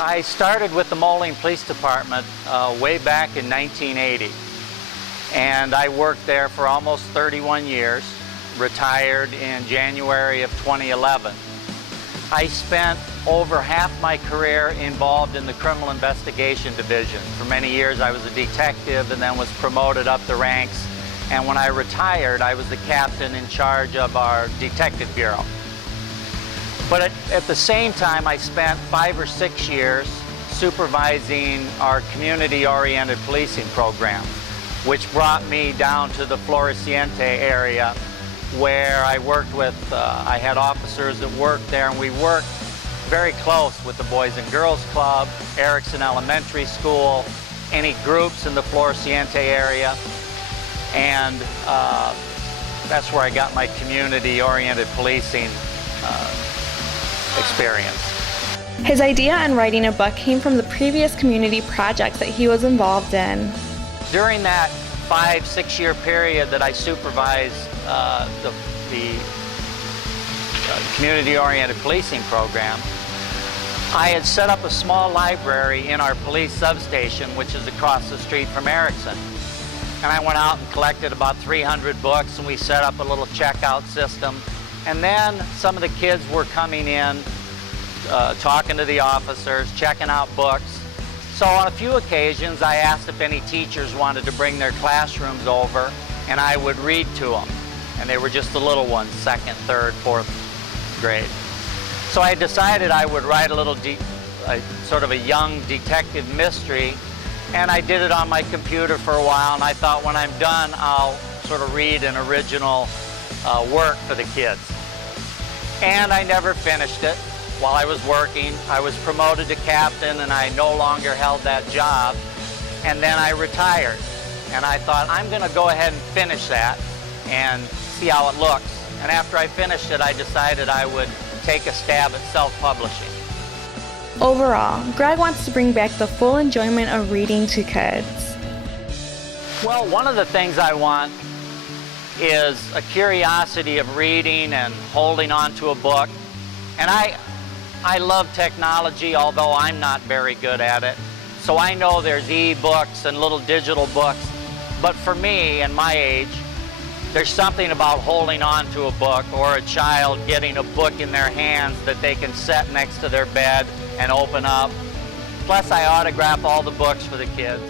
I started with the Moline Police Department way back in 1980, and I worked there for almost 31 years, retired in January of 2011. I spent over half my career involved in the Criminal Investigation Division. For many years I was a detective and then was promoted up the ranks, and when I retired I was the captain in charge of our Detective Bureau. But at the same time, I spent 5 or 6 years supervising our community-oriented policing program, which brought me down to the Floreciente area, where I worked with, I had officers that worked there, and we worked very close with the Boys and Girls Club, Erickson Elementary School, any groups in the Floreciente area, and that's where I got my community-oriented policing experience. His idea on writing a book came from the previous community projects that he was involved in. During that 5-6 year period that I supervised the community-oriented policing program, I had set up a small library in our police substation, which is across the street from Erickson. And I went out and collected about 300 books, and we set up a little checkout system. And then some of the kids were coming in, talking to the officers, checking out books. So on a few occasions, I asked if any teachers wanted to bring their classrooms over, and I would read to them. And they were just the little ones, 2nd, 3rd, 4th grade. So I decided I would write a little, sort of a young detective mystery, and I did it on my computer for a while, and I thought when I'm done, I'll sort of read an original work for the kids. And I never finished it. While I was working, I was promoted to captain, and I no longer held that job. And then I retired. And I thought, I'm going to go ahead and finish that and see how it looks. And after I finished it, I decided I would take a stab at self-publishing. Overall, Greg wants to bring back the full enjoyment of reading to kids. Well, one of the things I want is a curiosity of reading and holding on to a book. And I love technology, although I'm not very good at it. So I know there's e-books and little digital books. But for me, and my age, there's something about holding on to a book, or a child getting a book in their hands that they can set next to their bed and open up. Plus, I autograph all the books for the kids.